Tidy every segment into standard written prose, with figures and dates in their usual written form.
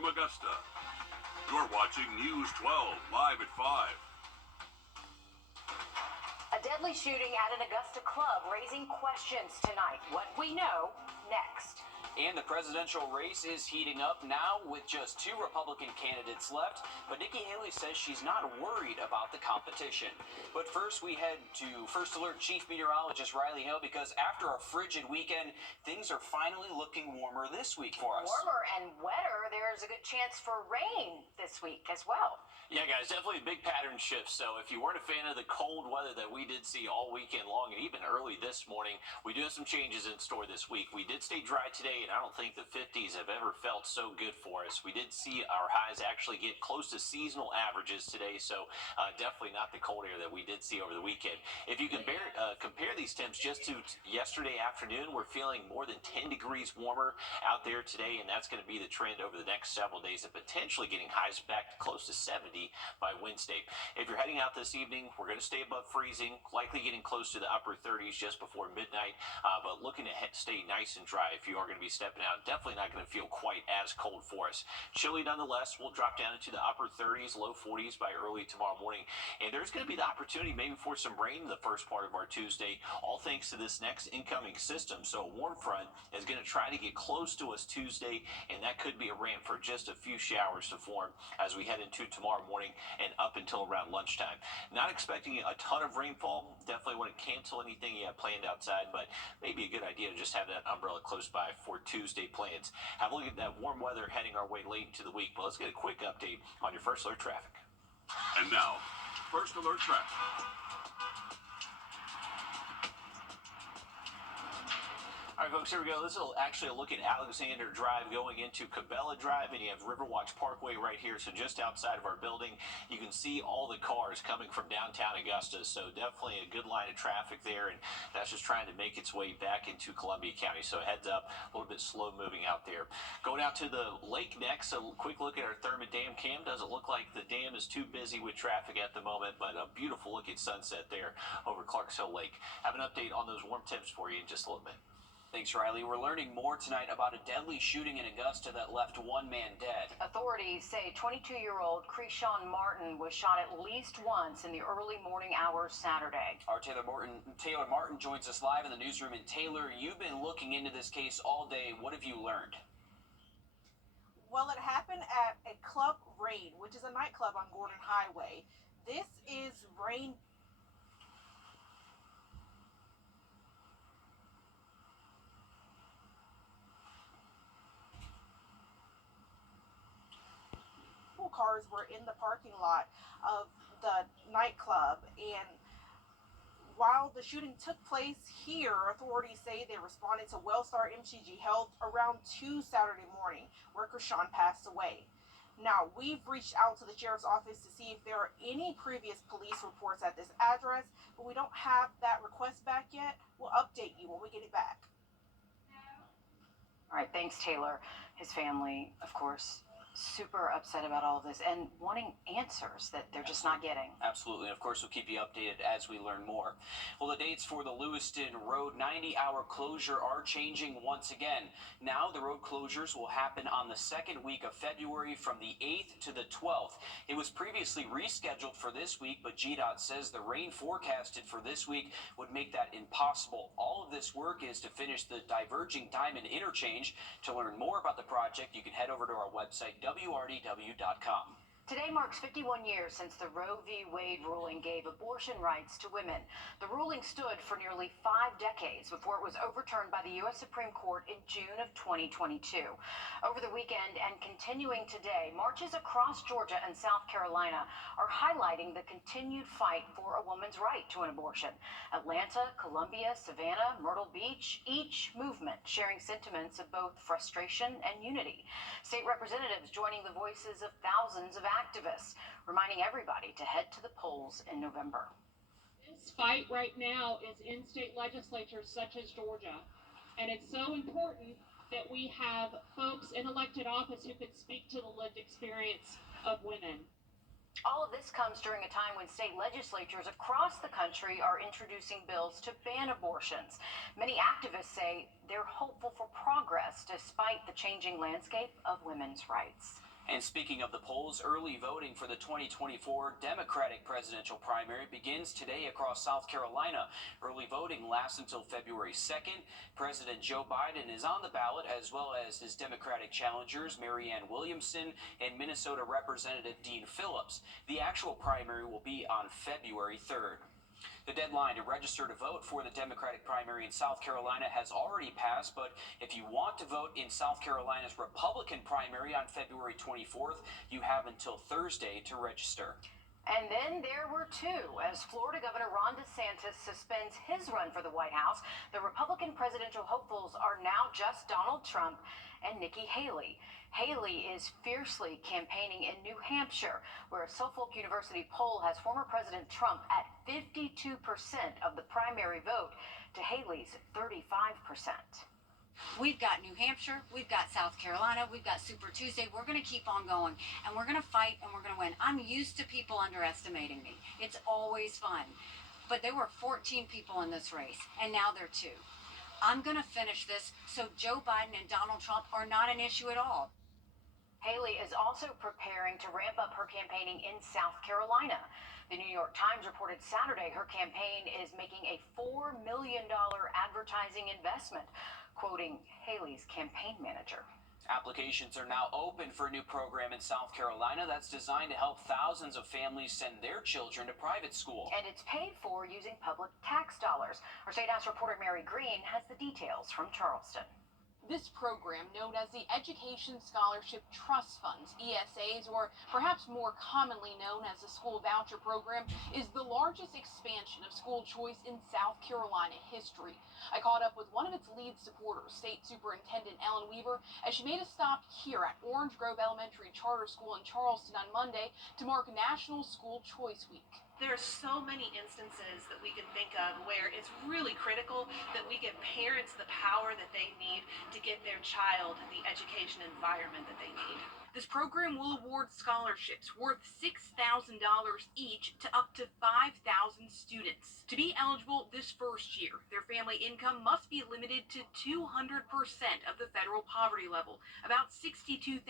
from Augusta. You're watching News 12 live at 5. A deadly shooting at an Augusta club raising questions tonight. What we know next. And the presidential race is heating up now with just 2 Republican candidates left, but Nikki Haley says she's not worried about the competition. But first, we head to First Alert Chief Meteorologist Riley Hill, because after a frigid weekend, things are finally looking warmer this week for us. Warmer and wetter. There's a good chance for rain this week as well. Yeah, guys, definitely a big pattern shift. So if you weren't a fan of the cold weather that we did see all weekend long and even early this morning, we do have some changes in store this week. We did stay dry today, and I don't think the 50s have ever felt so good for us. We did see our highs actually get close to seasonal averages today, so definitely not the cold air that we did see over the weekend. If you compare these temps just to yesterday afternoon, we're feeling more than 10 degrees warmer out there today, and that's going to be the trend over the next several days, and potentially getting highs back to close to 70 by Wednesday. If you're heading out this evening, we're going to stay above freezing, likely getting close to the upper 30s just before midnight, but looking to stay nice and dry if you are going to be stepping out. Definitely not going to feel quite as cold for us. Chilly nonetheless. We'll drop down into the upper 30s, low 40s by early tomorrow morning, and there's going to be the opportunity maybe for some rain in the first part of our Tuesday, all thanks to this next incoming system. So a warm front is going to try to get close to us Tuesday, and that could be a ramp for just a few showers to form as we head into tomorrow morning and up until around lunchtime. Not expecting a ton of rainfall. Definitely wouldn't cancel anything you have planned outside, but maybe a good idea to just have that umbrella close by for Tuesday plans. Have a look at that warm weather heading our way late into the week, but let's get a quick update on your First Alert traffic. And now, First Alert traffic. All right, folks, here we go. This is actually a look at Alexander Drive going into Cabela Drive, and you have Riverwatch Parkway right here. So just outside of our building, you can see all the cars coming from downtown Augusta. So definitely a good line of traffic there, and that's just trying to make its way back into Columbia County. So heads up, a little bit slow moving out there. Going out to the lake next, a quick look at our Thurman Dam cam. Doesn't look like the dam is too busy with traffic at the moment, but a beautiful look at sunset there over Clarks Hill Lake. Have an update on those warm temps for you in just a little bit. Thanks, Riley. We're learning more tonight about a deadly shooting in Augusta that left 1 man dead. Authorities say 22-year-old Krishawn Martin was shot at least once in the early morning hours Saturday. Our Taylor Martin joins us live in the newsroom. And Taylor, you've been looking into this case all day. What have you learned? Well, it happened at a Club Rain, which is a nightclub on Gordon Highway. This is Rain. Cars were in the parking lot of the nightclub, and while the shooting took place here, authorities say they responded to Wellstar MCG Health around 2 Saturday morning, where Krishawn passed away. Now, we've reached out to the sheriff's office to see if there are any previous police reports at this address, but we don't have that request back yet. We'll update you when we get it back. All right, thanks, Taylor. His family, of course, super upset about all of this and wanting answers that they're just not getting. Absolutely. And of course, we'll keep you updated as we learn more. Well, the dates for the Lewiston Road 90-hour closure are changing once again. Now, the road closures will happen on the second week of February from the 8th to the 12th. It was previously rescheduled for this week, but GDOT says the rain forecasted for this week would make that impossible. All of this work is to finish the diverging diamond interchange. To learn more about the project, you can head over to our website, WRDW.com. Today marks 51 years since the Roe v. Wade ruling gave abortion rights to women. The ruling stood for nearly 5 decades before it was overturned by the U.S. Supreme Court in June of 2022. Over the weekend and continuing today, marches across Georgia and South Carolina are highlighting the continued fight for a woman's right to an abortion. Atlanta, Columbia, Savannah, Myrtle Beach, each movement sharing sentiments of both frustration and unity. State representatives joining the voices of thousands of activists, reminding everybody to head to the polls in November. This fight right now is in state legislatures such as Georgia, and it's so important that we have folks in elected office who could speak to the lived experience of women. All of this comes during a time when state legislatures across the country are introducing bills to ban abortions. Many activists say they're hopeful for progress despite the changing landscape of women's rights. And speaking of the polls, early voting for the 2024 Democratic presidential primary begins today across South Carolina. Early voting lasts until February 2nd. President Joe Biden is on the ballot, as well as his Democratic challengers, Marianne Williamson and Minnesota Representative Dean Phillips. The actual primary will be on February 3rd. The deadline to register to vote for the Democratic primary in South Carolina has already passed, but if you want to vote in South Carolina's Republican primary on February 24th, you have until Thursday to register. And then there were two. As Florida Governor Ron DeSantis suspends his run for the White House, the Republican presidential hopefuls are now just Donald Trump and Nikki Haley. Haley is fiercely campaigning in New Hampshire, where a Suffolk University poll has former President Trump at 52% of the primary vote to Haley's 35%. We've got New Hampshire, we've got South Carolina, we've got Super Tuesday. We're going to keep on going, and we're going to fight, and we're going to win. I'm used to people underestimating me. It's always fun. But there were 14 people in this race, and now there are 2. I'm going to finish this so Joe Biden and Donald Trump are not an issue at all. Haley is also preparing to ramp up her campaigning in South Carolina. The New York Times reported Saturday her campaign is making a $4 million advertising investment, quoting Haley's campaign manager. Applications are now open for a new program in South Carolina that's designed to help thousands of families send their children to private school. And it's paid for using public tax dollars. Our State House reporter Mary Green has the details from Charleston. This program, known as the Education Scholarship Trust Funds, ESAs, or perhaps more commonly known as the School Voucher Program, is the largest expansion of school choice in South Carolina history. I caught up with one of its lead supporters, State Superintendent Ellen Weaver, as she made a stop here at Orange Grove Elementary Charter School in Charleston on Monday to mark National School Choice Week. There are so many instances that we can think of where it's really critical that we give parents the power that they need to get their child the education environment that they need. This program will award scholarships worth $6,000 each to up to 5,000 students. To be eligible this first year, their family income must be limited to 200% of the federal poverty level, about $62,000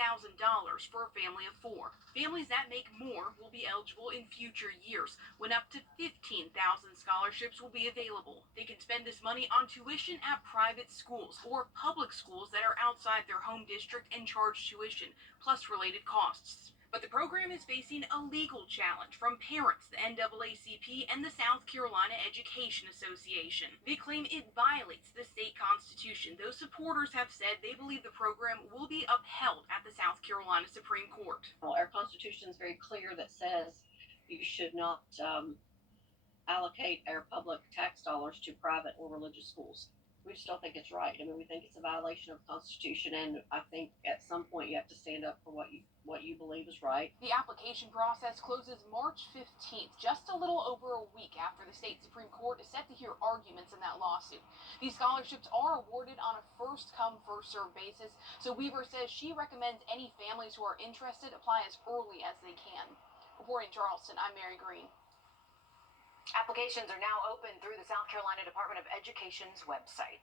for a family of 4. Families that make more will be eligible in future years, when up to 15,000 scholarships will be available. They can spend this money on tuition at private schools or public schools that are outside their home district and charge tuition, plus related costs. But the program is facing a legal challenge from parents, the NAACP, and the South Carolina Education Association. They claim it violates the state constitution, though supporters have said they believe the program will be upheld at the South Carolina Supreme Court. Well, our constitution is very clear that says you should not allocate our public tax dollars to private or religious schools. We just don't think it's right. I mean, we think it's a violation of the Constitution, and I think at some point you have to stand up for what you believe is right. The application process closes March 15th, just a little over a week after the state Supreme Court is set to hear arguments in that lawsuit. These scholarships are awarded on a first-come, first-served basis, so Weaver says she recommends any families who are interested apply as early as they can. Reporting in Charleston, I'm Mary Green. Applications are now open through the South Carolina Department of Education's website.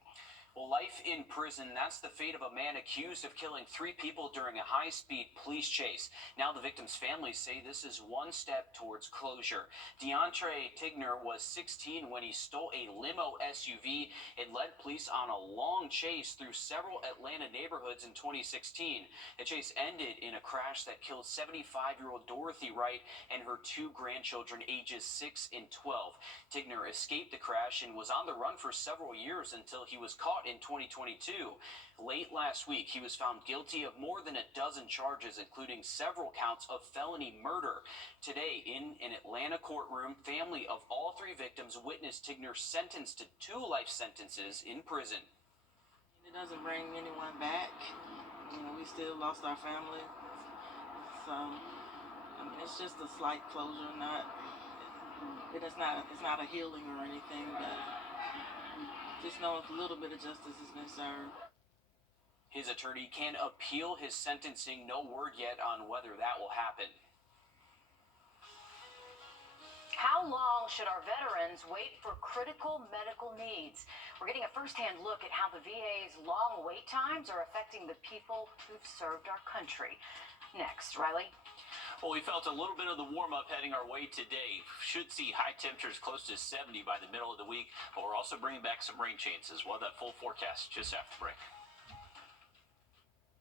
Well, life in prison, that's the fate of a man accused of killing 3 people during a high-speed police chase. Now the victim's families say this is one step towards closure. DeAndre Tigner was 16 when he stole a limo SUV and led police on a long chase through several Atlanta neighborhoods in 2016. The chase ended in a crash that killed 75-year-old Dorothy Wright and her 2 grandchildren, ages 6 and 12. Tigner escaped the crash and was on the run for several years until he was caught in 2022. Late last week, he was found guilty of more than a dozen charges, including several counts of felony murder. Today, in an Atlanta courtroom, family of all 3 victims witnessed Tigner sentenced to 2 life sentences in prison. It doesn't bring anyone back. You know, we still lost our family. So, I mean, it's just a slight closure, it's not a healing or anything, but just know a little bit of justice has been served. His attorney can appeal his sentencing. No word yet on whether that will happen. How long should our veterans wait for critical medical needs? We're getting a firsthand look at how the VA's long wait times are affecting the people who've served our country. Next, Riley. Well, we felt a little bit of the warm-up heading our way today. Should see high temperatures close to 70 by the middle of the week, but we're also bringing back some rain chances. Well, that full forecast just after the break.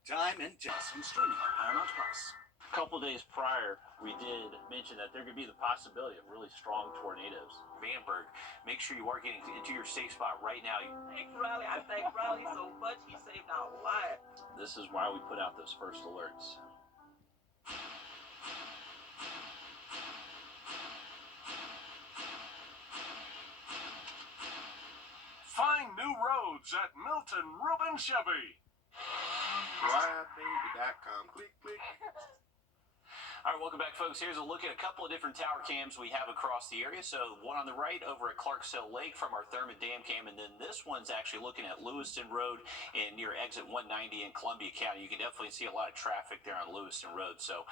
Time and Justin streaming on Paramount Plus. A couple days prior, we did mention that there could be the possibility of really strong tornadoes. Vandenberg, make sure you are getting into your safe spot right now. Thank Riley. I thank Riley so much. He saved our life. This is why we put out those first alerts. Find new roads at Milton Rubin Chevy. Ridebaby.com. Click, click. All right, welcome back, folks. Here's a look at a couple of different tower cams we have across the area. So one on the right over at Clarksville Lake from our Thurman Dam cam, and then this one's actually looking at Lewiston Road and near exit 190 in Columbia County. You can definitely see a lot of traffic there on Lewiston Road. So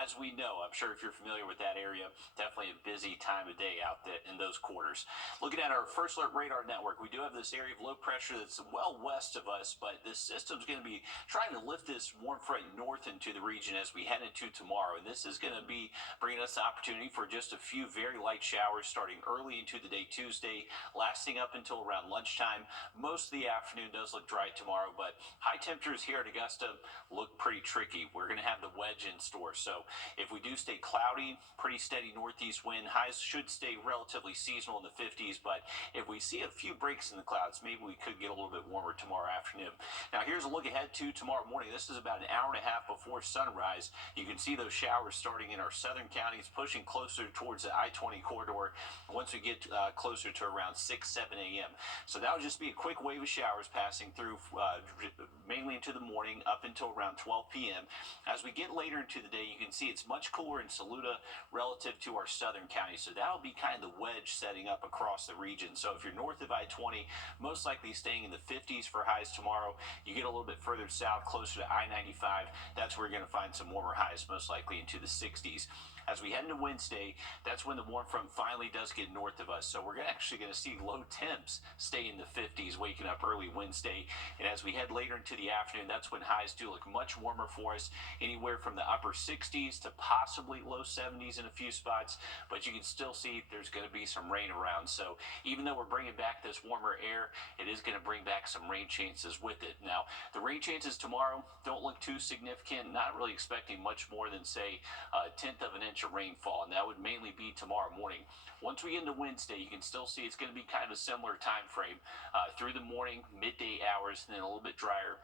as we know, I'm sure if you're familiar with that area, definitely a busy time of day out there in those quarters. Looking at our First Alert Radar Network, we do have this area of low pressure that's well west of us, but this system's going to be trying to lift this warm front north into the region as we head into tomorrow. And this is going to be bringing us the opportunity for just a few very light showers starting early into the day Tuesday, lasting up until around lunchtime. Most of the afternoon does look dry tomorrow, but high temperatures here at Augusta look pretty tricky. We're going to have the wedge in store. So if we do stay cloudy, pretty steady northeast wind, highs should stay relatively seasonal in the 50s, but if we see a few breaks in the clouds, maybe we could get a little bit warmer tomorrow afternoon. Now here's a look ahead to tomorrow morning. This is about an hour and a half before sunrise. You can see those showers starting in our southern counties, pushing closer towards the I-20 corridor once we get closer to around 6, 7 a.m. So that would just be a quick wave of showers passing through mainly into the morning up until around 12 p.m. As we get later into the day, you can see it's much cooler in Saluda relative to our southern counties. So that'll be kind of the wedge setting up across the region. So if you're north of I-20, most likely staying in the 50s for highs tomorrow. You get a little bit further south, closer to I-95, that's where you're going to find some warmer highs, most likely into the 60s. As we head into Wednesday, that's when the warm front finally does get north of us. So we're actually going to see low temps stay in the 50s, waking up early Wednesday. And as we head later into the afternoon, that's when highs do look much warmer for us, anywhere from the upper 60s to possibly low 70s in a few spots. But you can still see there's going to be some rain around. So even though we're bringing back this warmer air, it is going to bring back some rain chances with it. Now, the rain chances tomorrow don't look too significant. Not really expecting much more than, say, a tenth of an inch of rainfall, and that would mainly be tomorrow morning. Once we get into Wednesday, you can still see it's going to be kind of a similar time frame through the morning, midday hours, and then a little bit drier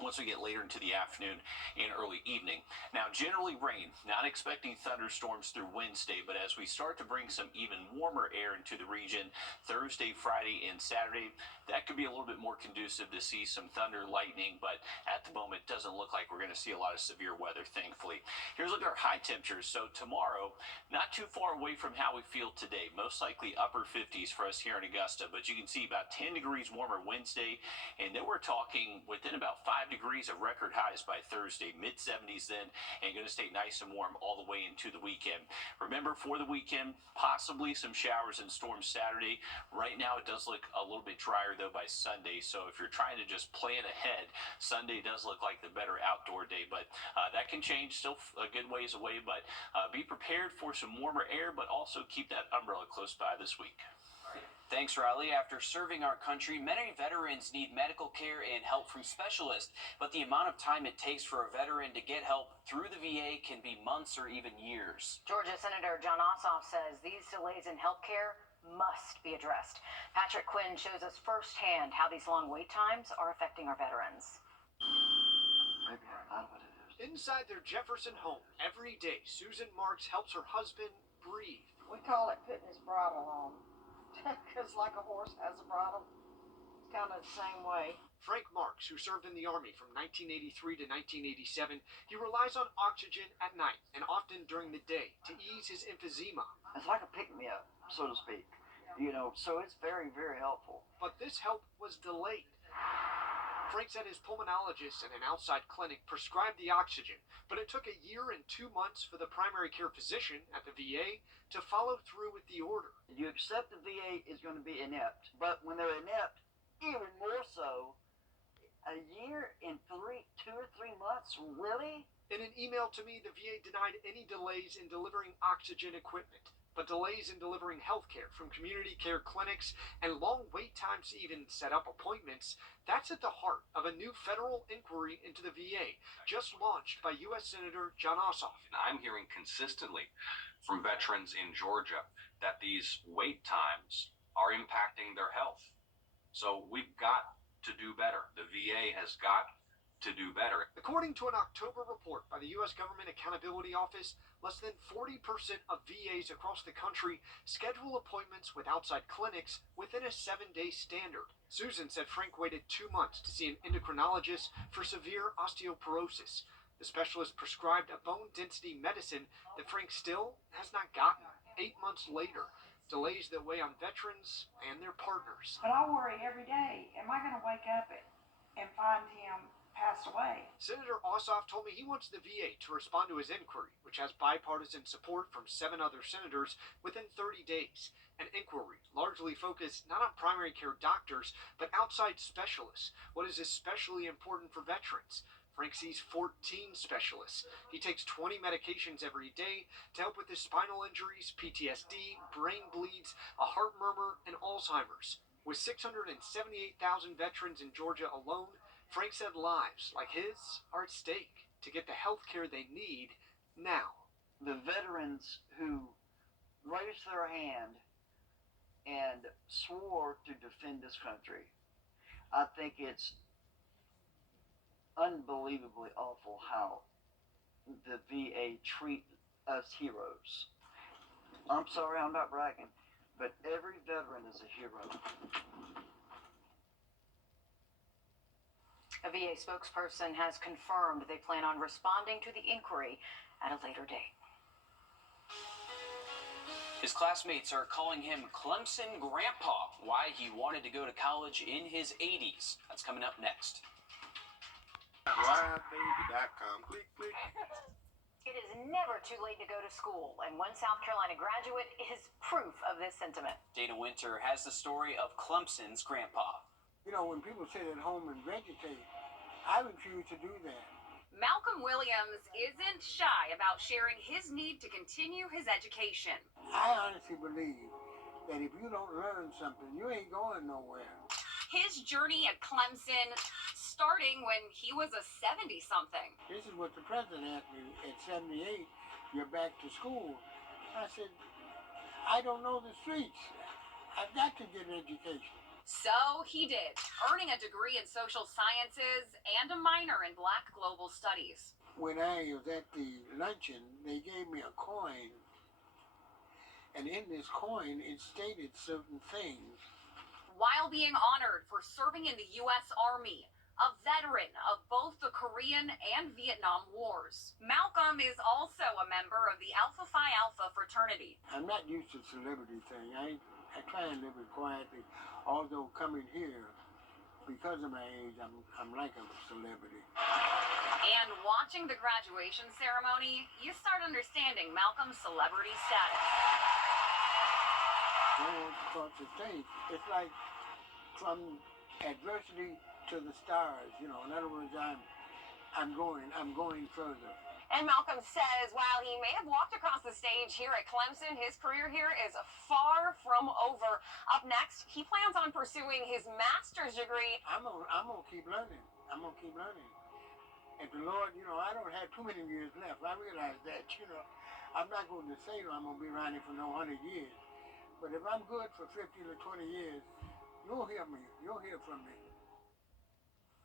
once we get later into the afternoon and early evening. Now, generally rain, not expecting thunderstorms through Wednesday, but as we start to bring some even warmer air into the region Thursday, Friday, and Saturday, that could be a little bit more conducive to see some thunder, lightning, but at the moment, it doesn't look like we're going to see a lot of severe weather, thankfully. Here's a look at our high temperatures. So tomorrow, not too far away from how we feel today, most likely upper 50s for us here in Augusta, but you can see about 10 degrees warmer Wednesday, and then we're talking within about 5 degrees of record highs by Thursday, mid 70s then, and going to stay nice and warm all the way into the weekend. Remember, for the weekend, possibly some showers and storms Saturday. Right now, it does look a little bit drier though by Sunday, so if you're trying to just plan ahead, Sunday does look like the better outdoor day, but that can change, still a good ways away, but be prepared for some warmer air, but also keep that umbrella close by this week. Thanks, Riley. After serving our country, many veterans need medical care and help from specialists, but the amount of time it takes for a veteran to get help through the VA can be months or even years. Georgia Senator John Ossoff says these delays in health care must be addressed. Patrick Quinn shows us firsthand how these long wait times are affecting our veterans. Maybe a lot of it is. Inside their Jefferson home, every day, Susan Marks helps her husband breathe. We call it putting his bridle on. Because like a horse has a bridle, it's kind of the same way. Frank Marks, who served in the Army from 1983 to 1987, he relies on oxygen at night and often during the day to ease his emphysema. It's like a pick-me-up, so to speak. You know, so it's very, very helpful. But this help was delayed. Frank said his pulmonologist and an outside clinic prescribed the oxygen, but it took a year and 2 months for the primary care physician at the VA to follow through with the order. You accept the VA is going to be inept, but when they're inept, even more so, a year and 2 or 3 months, really? In an email to me, the VA denied any delays in delivering oxygen equipment, but delays in delivering health care from community care clinics and long wait times to even set up appointments, that's at the heart of a new federal inquiry into the VA, just launched by U.S. Senator John Ossoff. I'm hearing consistently from veterans in Georgia that these wait times are impacting their health. So we've got to do better. The VA has got to do better. According to an October report by the U.S. Government Accountability Office, less than 40% of VAs across the country schedule appointments with outside clinics within a 7-day standard. Susan said Frank waited 2 months to see an endocrinologist for severe osteoporosis. The specialist prescribed a bone density medicine that Frank still has not gotten 8 months later. Delays that weigh on veterans and their partners. But I worry every day, am I going to wake up and find him passed away? Senator Ossoff told me he wants the VA to respond to his inquiry, which has bipartisan support from 7 other senators, within 30 days. An inquiry largely focused not on primary care doctors, but outside specialists, what is especially important for veterans. Frank sees 14 specialists. He takes 20 medications every day to help with his spinal injuries, PTSD, brain bleeds, a heart murmur, and Alzheimer's. With 678,000 veterans in Georgia alone, Frank said lives like his are at stake to get the health care they need now. The veterans who raised their hand and swore to defend this country, I think it's unbelievably awful how the VA treat us heroes. I'm sorry, I'm not bragging, but every veteran is a hero. A VA spokesperson has confirmed they plan on responding to the inquiry at a later date. His classmates are calling him Clemson Grandpa, why he wanted to go to college in his 80s. That's coming up next. WJBF.com. Click, click. It is never too late to go to school, and one South Carolina graduate is proof of this sentiment. Dana Winter has the story of Clemson's grandpa. You know, when people sit at home and vegetate, I refuse to do that. Malcolm Williams isn't shy about sharing his need to continue his education. I honestly believe that if you don't learn something, you ain't going nowhere. His journey at Clemson starting when he was a 70-something. This is what the president asked me at 78, you're back to school. I said, I don't know the streets. I've got to get an education. So he did, earning a degree in social sciences and a minor in Black Global Studies. When I was at the luncheon, they gave me a coin, and in this coin, it stated certain things. While being honored for serving in the U.S. Army, a veteran of both the Korean and Vietnam Wars. Malcolm is also a member of the Alpha Phi Alpha fraternity. I'm not used to the celebrity thing. I try and live it quietly, although coming here, because of my age, I'm like a celebrity. And watching the graduation ceremony, you start understanding Malcolm's celebrity status. Going across the stage, it's like from adversity to the stars, you know. In other words, I'm going further. And Malcolm says while he may have walked across the stage here at Clemson, his career here is far from over. Up next, he plans on pursuing his master's degree. I'm gonna keep learning. I'm gonna keep learning. And the Lord, you know, I don't have too many years left. I realize that, you know. I'm not going to say I'm going to be around here for no 100 years. But if I'm good for 15 or 20 years, you'll hear me. You'll hear from me.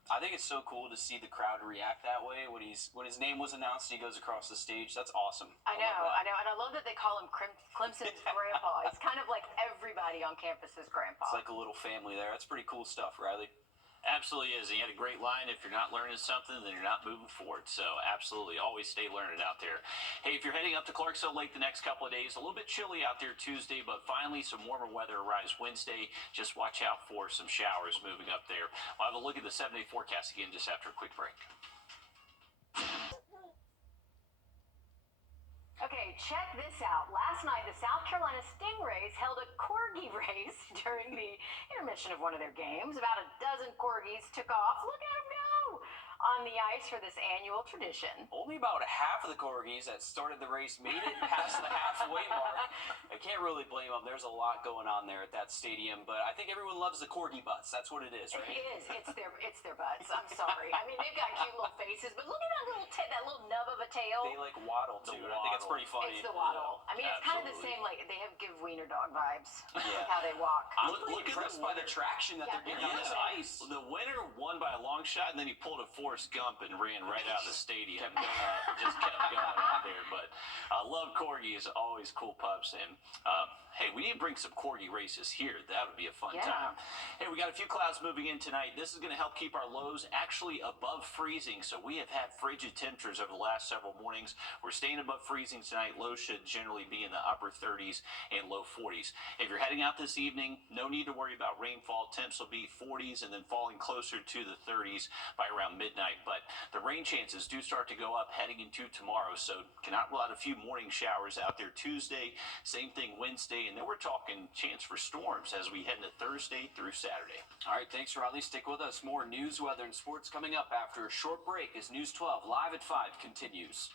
I think it's so cool to see the crowd react that way when his name was announced and he goes across the stage. That's awesome. I know, and I love that they call him Clemson's grandpa. It's kind of like everybody on campus's grandpa. It's like a little family there. That's pretty cool stuff, Riley. Absolutely is. He had a great line. If you're not learning something, then you're not moving forward. So absolutely, always stay learning out there. Hey, if you're heading up to Clarksville Lake the next couple of days, a little bit chilly out there Tuesday, but finally some warmer weather arrives Wednesday. Just watch out for some showers moving up there. We'll have a look at the 7-day forecast again just after a quick break. Okay, check this out. Last night, the South Carolina Stingrays held a corgi race during the intermission of one of their games. About a dozen corgis took off. Look at them go! On the ice for this annual tradition. Only about half of the corgis that started the race made it past the halfway mark. I can't really blame them. There's a lot going on there at that stadium, but I think everyone loves the corgi butts. That's what it is, right? It is. It's their butts. I'm sorry. I mean, they've got cute little faces, but look at that little nub of a tail. They like waddle too. I think it's pretty funny. It's the waddle. I mean, it's kind of the same. Like they give wiener dog vibes. Like how they walk. I'm really impressed by the traction that they're getting on this ice. The winner won by a long shot, and then he pulled a Forrest Gump and ran right out of the stadium. Just kept going out there. But I love corgis. Always cool pups. And hey, we need to bring some corgi races here. That would be a fun time. Hey, we got a few clouds moving in tonight. This is going to help keep our lows actually above freezing. So we have had frigid temperatures over the last several mornings. We're staying above freezing tonight. Lows should generally be in the upper 30s and low 40s. If you're heading out this evening, no need to worry about rainfall. Temps will be 40s and then falling closer to the 30s by around midnight. But the rain chances do start to go up heading into tomorrow. So cannot rule out a few morning showers out there Tuesday. Same thing Wednesday. And then we're talking chance for storms as we head into Thursday through Saturday. All right, thanks, Riley. Stick with us. More news, weather, and sports coming up after a short break as News 12 Live at 5 continues.